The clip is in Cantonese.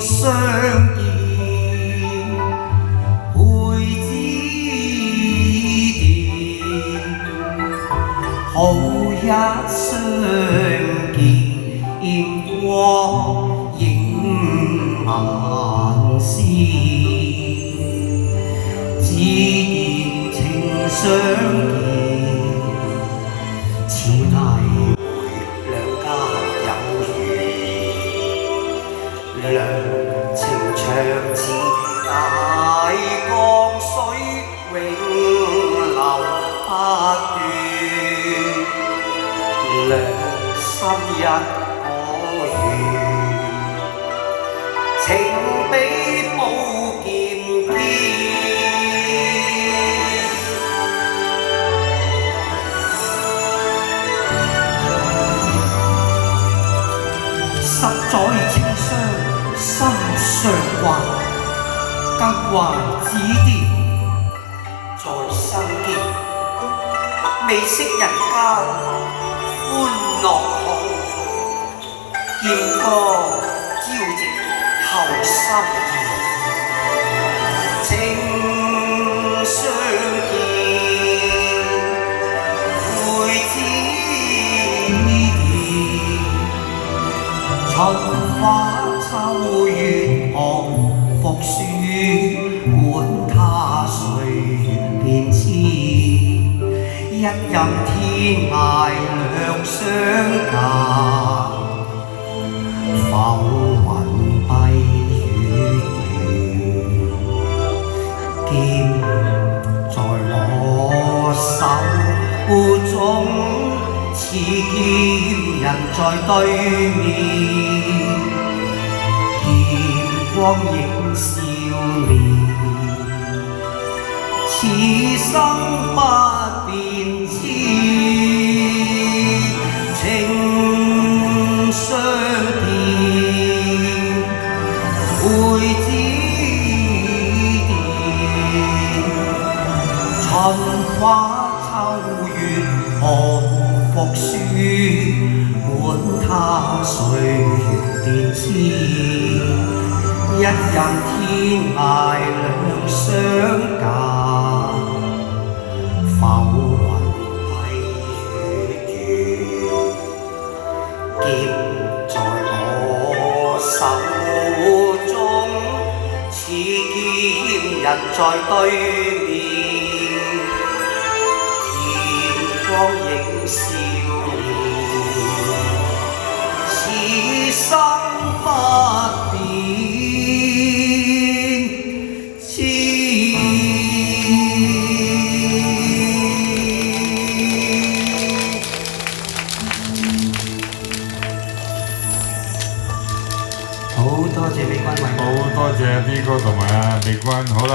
相見，會指點，好一相見光影萬絲，只言情相見，此乃兩家有緣，良情長似大江水永流不斷，兩心一個緣，情比寶劍堅。十載情傷心上掛，更懷指點在身邊。未識人間歡樂好，見光朝夕後心意。情相見，會指點。春花秋月寒復暑，管他歲月變遷，一任天涯兩相隔，浮雲蔽月圓，劍在我手中，似劍人在對面。光影少年，此生不變遷，情相見，會指點。春花秋月寒復暑，管他歲月變遷。一任天涯兩相隔，浮雲蔽月圓，劍在我手中，似劍人在對面。劍光映少年，此生不變。好多謝美君為我。好多謝 B 哥同埋阿美君，好啦。